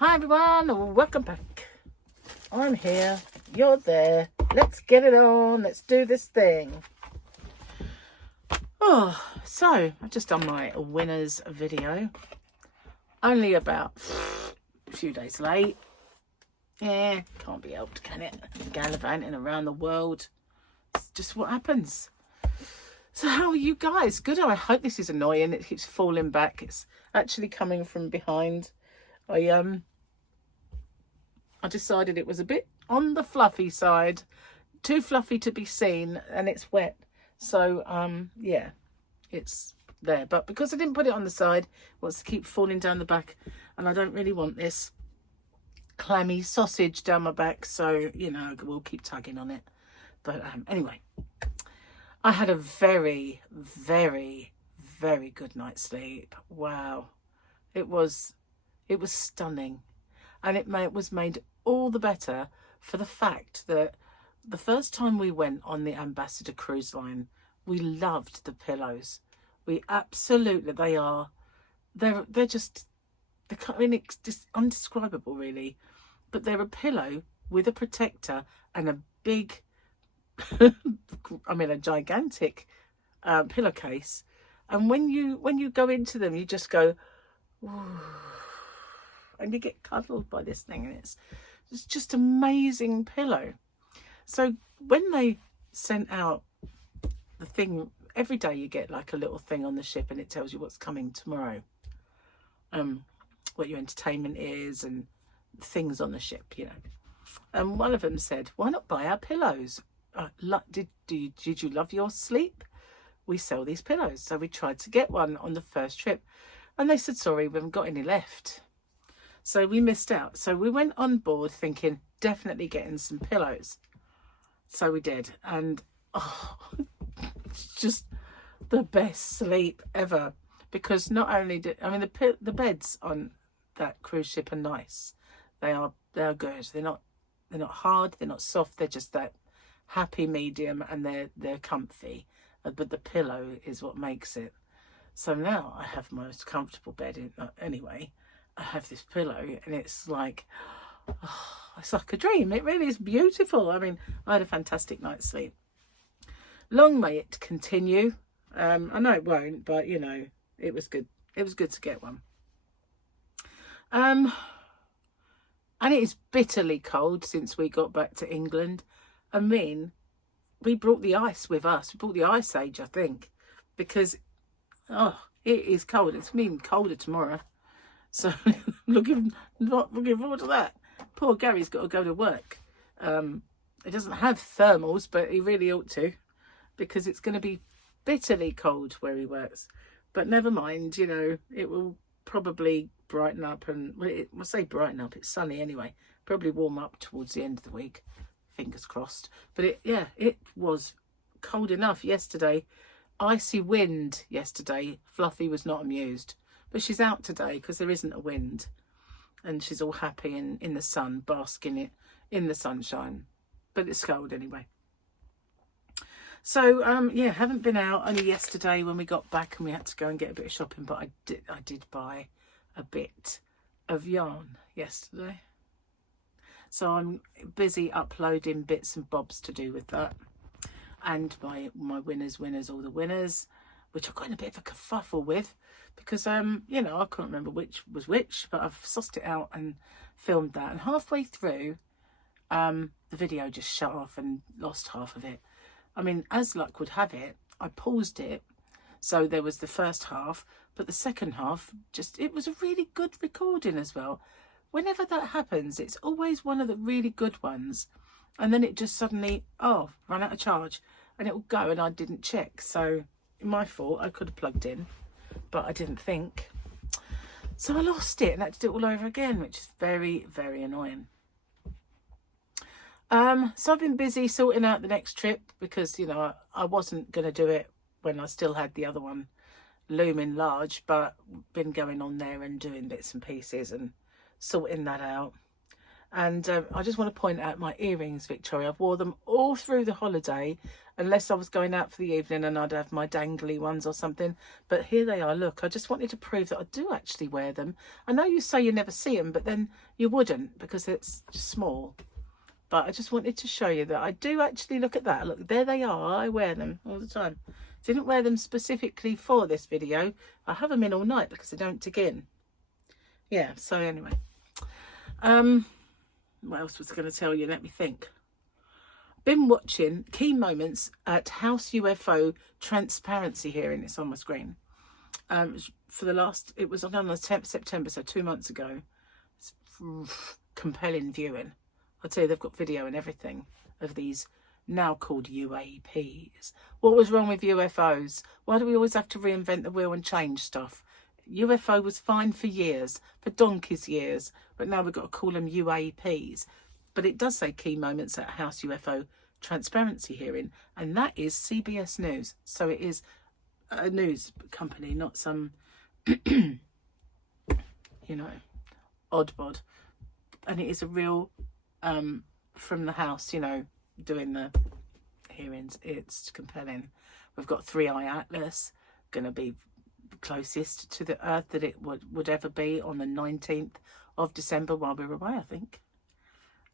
Hi everyone, welcome back. I'm here, you're there. Let's get it on, let's do this thing. Oh, so I've just done my winners video. Only about a few days late. Yeah, can't be helped, can it? Gallivanting around the world. It's just what happens. So how are you guys? Good. I hope this is annoying. It keeps falling back. It's actually coming from behind. I decided it was a bit on the fluffy side, too fluffy to be seen, and it's wet. So yeah, it's there. But because I didn't put it on the side, it wants to keep falling down the back, and I don't really want this clammy sausage down my back. So you know, we'll keep tugging on it. But anyway, I had a very, very, very good night's sleep. Wow, it was stunning. And it was made all the better for the fact that the first time we went on the Ambassador cruise line, we loved the pillows. We absolutely, they're just undescribable really. But they're a pillow with a protector and a big, a gigantic pillowcase. And when you go into them, you just go, ooh, and you get cuddled by this thing, and it's just amazing pillow. So when they sent out the thing, every day you get like a little thing on the ship, and it tells you what's coming tomorrow, what your entertainment is, and things on the ship, you know. And one of them said, "Why not buy our pillows? Did you love your sleep? We sell these pillows." So we tried to get one on the first trip, and they said, "Sorry, we haven't got any left." So we missed out. So we went on board thinking, definitely getting some pillows. So we did. And it's just the best sleep ever. Because not only the beds on that cruise ship are nice. They are good. They're not hard, they're not soft, they're just that happy medium, and they're comfy. But the pillow is what makes it. So now I have my most comfortable bed anyway. I have this pillow, and it's like a dream. It really is beautiful. I mean, I had a fantastic night's sleep. Long may it continue. I know it won't, but you know, it was good. It was good to get one. And it is bitterly cold since we got back to England. I mean, we brought the ice with us. We brought the ice age, I think, because it is cold. It's even colder tomorrow. So not looking forward to that. Poor Gary's got to go to work. He doesn't have thermals, but he really ought to, because it's going to be bitterly cold where he works. But never mind, you know, it will probably brighten up, and we'll say brighten up. It's sunny anyway. Probably warm up towards the end of the week. Fingers crossed. But it was cold enough yesterday. Icy wind yesterday. Fluffy was not amused. But she's out today because there isn't a wind, and she's all happy in the sun, basking in the sunshine. But it's cold anyway. So yeah, haven't been out. Only yesterday when we got back, and we had to go and get a bit of shopping. But I did buy a bit of yarn yesterday. So I'm busy uploading bits and bobs to do with that, and my winners, all the winners, which I've got in a bit of a kerfuffle with, because you know, I can't remember which was which, but I've sussed it out and filmed that, and halfway through the video just shut off and lost half of it. I mean, as luck would have it, I paused it, so there was the first half, but the second half, it was a really good recording as well. Whenever that happens, it's always one of the really good ones, and then it just suddenly run out of charge, and it will go, and I didn't check. So my fault. I could have plugged in, but I didn't think. So I lost it and had to do it all over again, which is very, very annoying. So I've been busy sorting out the next trip, because, you know, I wasn't going to do it when I still had the other one looming large, but been going on there and doing bits and pieces and sorting that out. And I just want to point out my earrings, Victoria. I've wore them all through the holiday, unless I was going out for the evening and I'd have my dangly ones or something. But here they are. Look, I just wanted to prove that I do actually wear them. I know you say you never see them, but then you wouldn't because it's just small. But I just wanted to show you that I do actually. Look at that. Look, there they are. I wear them all the time. Didn't wear them specifically for this video. I have them in all night because they don't dig in. Yeah, so anyway. What else was I going to tell you? Let me think. Been watching Key Moments at House UFO Transparency hearing. It's on my screen. For the last, it was on the 10th of September, so 2 months ago. It's compelling viewing. I'll tell you, they've got video and everything of these now called UAPs. What was wrong with UFOs? Why do we always have to reinvent the wheel and change stuff? UFO was fine for years, for donkey's years, but now we've got to call them UAPs. But it does say Key Moments at House UFO Transparency hearing, and that is CBS News. So it is a news company, not some, you know, odd bod. And it is a real, from the House, you know, doing the hearings. It's compelling. We've got 3-Eye Atlas, going to be closest to the Earth that it would ever be on the 19th of December while we were away, I think.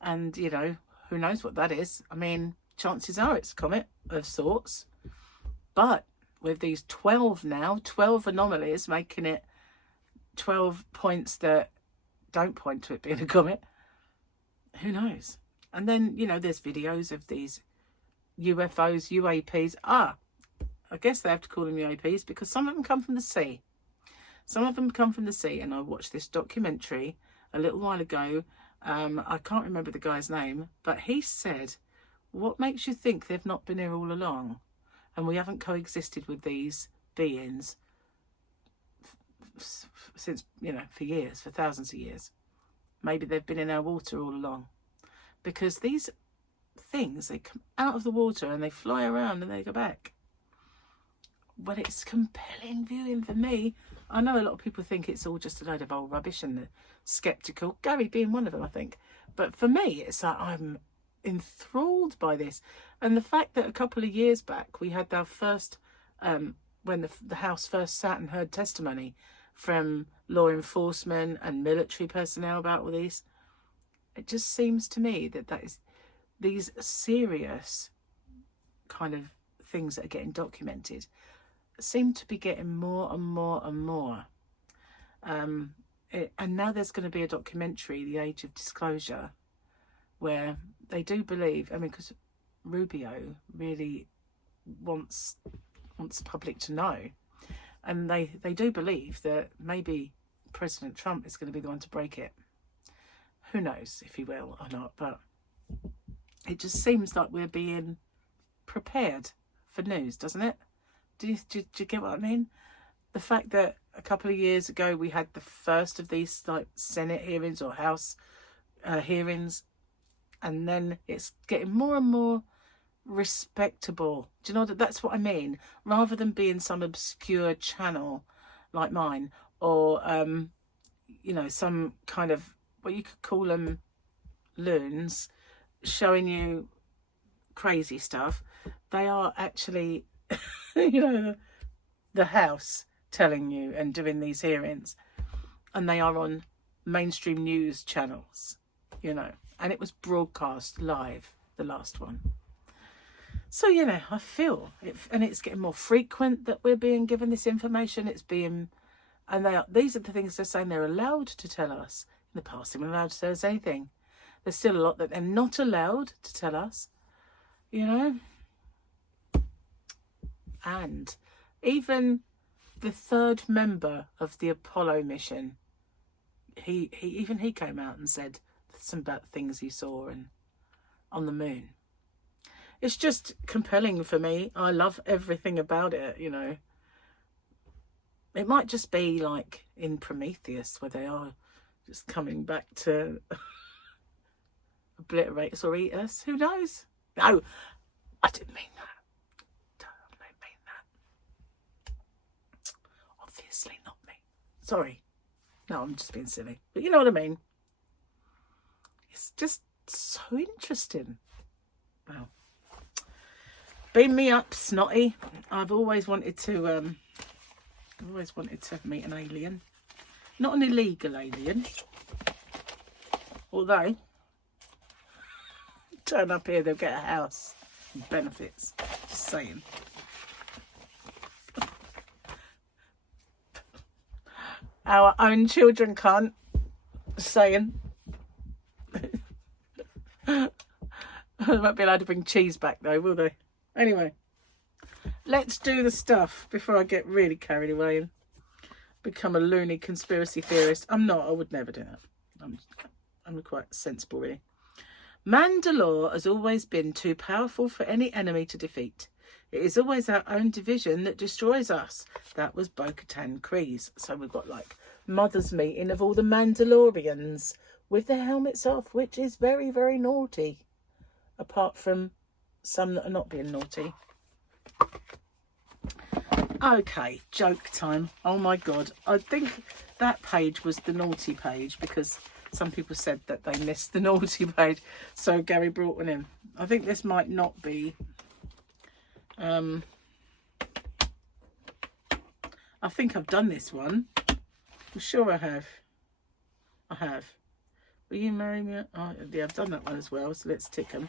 And, you know, who knows what that is? I mean, chances are it's a comet of sorts. But with these 12 now, 12 anomalies, making it 12 points that don't point to it being a comet, who knows? And then, you know, there's videos of these UFOs, UAPs. I guess they have to call them UAPs because some of them come from the sea. Some of them come from the sea. And I watched this documentary a little while ago. I can't remember the guy's name, but he said, what makes you think they've not been here all along? And we haven't coexisted with these beings since, you know, for years, for thousands of years. Maybe they've been in our water all along. Because these things, they come out of the water and they fly around and they go back. Well, it's compelling viewing for me. I know a lot of people think it's all just a load of old rubbish and they're sceptical. Gary being one of them, I think. But for me, it's like I'm enthralled by this. And the fact that a couple of years back, we had our first, when the House first sat and heard testimony from law enforcement and military personnel about all these, it just seems to me that is these serious kind of things that are getting documented seem to be getting more and more and more. And now there's going to be a documentary, The Age of Disclosure, where they do believe, I mean, because Rubio really wants the public to know, and they do believe that maybe President Trump is going to be the one to break it. Who knows if he will or not, but it just seems like we're being prepared for news, doesn't it? Do you get what I mean? The fact that a couple of years ago we had the first of these like Senate hearings or House hearings, and then it's getting more and more respectable. Do you know that's what I mean? Rather than being some obscure channel like mine, or you know, some kind of, what you could call them, loons showing you crazy stuff. They are actually, you know, the House telling you and doing these hearings, and they are on mainstream news channels, you know, and it was broadcast live, the last one. So, you know, I feel it, and it's getting more frequent that we're being given this information. It's being, and these are the things they're saying they're allowed to tell us. In the past, they weren't allowed to tell us anything. There's still a lot that they're not allowed to tell us, you know. And even the third member of the Apollo mission, he came out and said some bad things he saw and on the moon. It's just compelling for me. I love everything about it, you know. It might just be like in Prometheus, where they are just coming back to obliterate us or eat us. Who knows? No, I didn't mean that. I don't mean that. Obviously not me. Sorry. No, I'm just being silly. But you know what I mean. It's just so interesting. Wow. Beam me up, Snotty. I've always wanted to meet an alien. Not an illegal alien. Although, turn up here, they'll get a house and benefits. Just saying. Our own children can't. Just saying. They won't be allowed to bring cheese back though, will they? Anyway, let's do the stuff before I get really carried away and become a loony conspiracy theorist. I'm not. I would never do that. I'm quite sensible, really. Mandalore has always been too powerful for any enemy to defeat. It is always our own division that destroys us. That was Bo-Katan Kryze. So we've got like mother's meeting of all the Mandalorians with their helmets off, which is very, very naughty. Apart from some that are not being naughty. Okay, joke time. Oh my God. I think that page was the naughty page because some people said that they missed the naughty page. So Gary brought one in. I think this might not be. I think I've done this one. I'm sure I have. I have. Will you marry me? Oh, yeah, I've done that one as well. So let's tick them.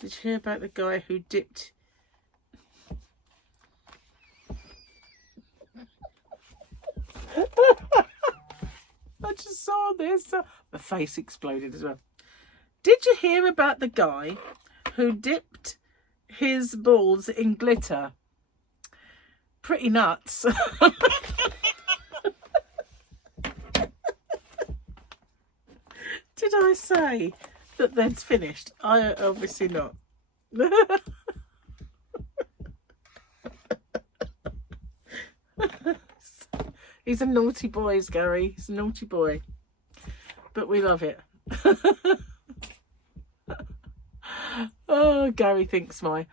Did you hear about the guy who dipped... I just saw this. My face exploded as well. Did you hear about the guy who dipped his balls in glitter? Pretty nuts. Did I say that that's finished? I obviously not. He's a naughty boy, Gary. He's a naughty boy. But we love it. Oh, Gary thinks my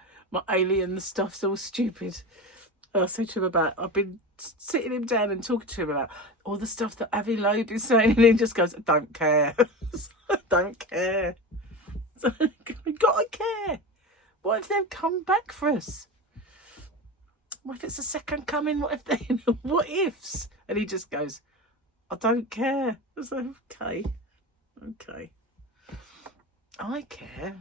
alien stuff's all stupid. I said to him about, I've been sitting him down and talking to him about all the stuff that Avi Loeb is saying, and he just goes, I don't care. I don't care. So, we've got to care. What if they've come back for us? What if it's a second coming? What if they, what ifs? And he just goes, I don't care. I was like, okay. Okay. I care.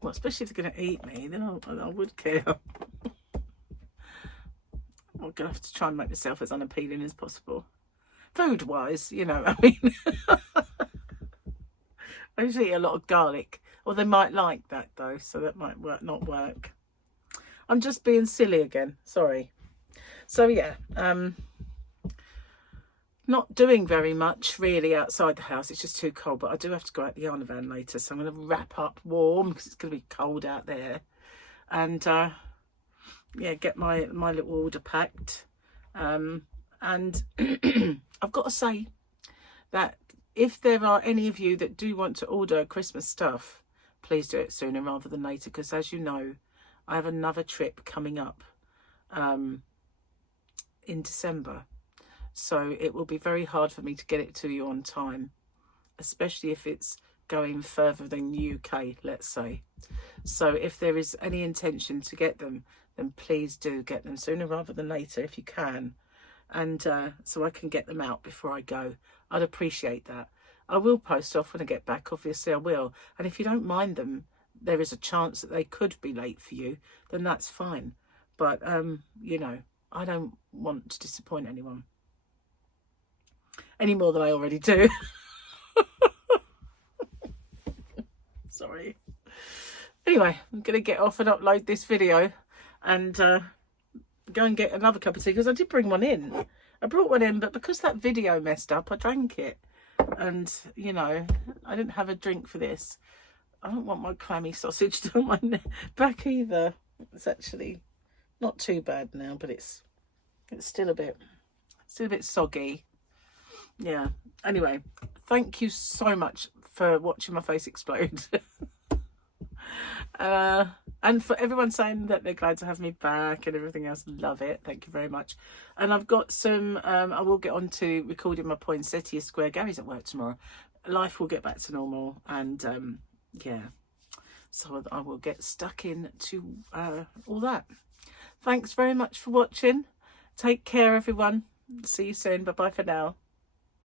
Well, especially if they're going to eat me, then I would care. I'm going to have to try and make myself as unappealing as possible. Food-wise, you know, I mean. I usually eat a lot of garlic. Or they might like that, though, so that might not work. I'm just being silly again. Sorry. So, yeah. Not doing very much, really, outside the house. It's just too cold. But I do have to go out the yarn van later. So I'm going to wrap up warm because it's going to be cold out there. And... yeah, get my little order packed. And I've got to say that if there are any of you that do want to order Christmas stuff, please do it sooner rather than later, because as you know, I have another trip coming up in December. So it will be very hard for me to get it to you on time, especially if it's going further than UK, let's say. So if there is any intention to get them, then please do get them sooner rather than later if you can. And so I can get them out before I go. I'd appreciate that. I will post off when I get back, obviously I will. And if you don't mind them, there is a chance that they could be late for you, then that's fine. But, you know, I don't want to disappoint anyone. Any more than I already do. Sorry. Anyway, I'm going to get off and upload this video and go and get another cup of tea, because I did bring one in. I brought one in, but because that video messed up, I drank it. And, you know, I didn't have a drink for this. I don't want my clammy sausage down my back either. It's actually not too bad now, but it's still a bit soggy. Yeah. Anyway, thank you so much for watching my face explode. And for everyone saying that they're glad to have me back and everything else, love it. Thank you very much. And I've got some, I will get on to recording my poinsettia square. Gary's at work tomorrow. Life will get back to normal. And yeah, so I will get stuck into all that. Thanks very much for watching. Take care, everyone. See you soon. Bye bye for now.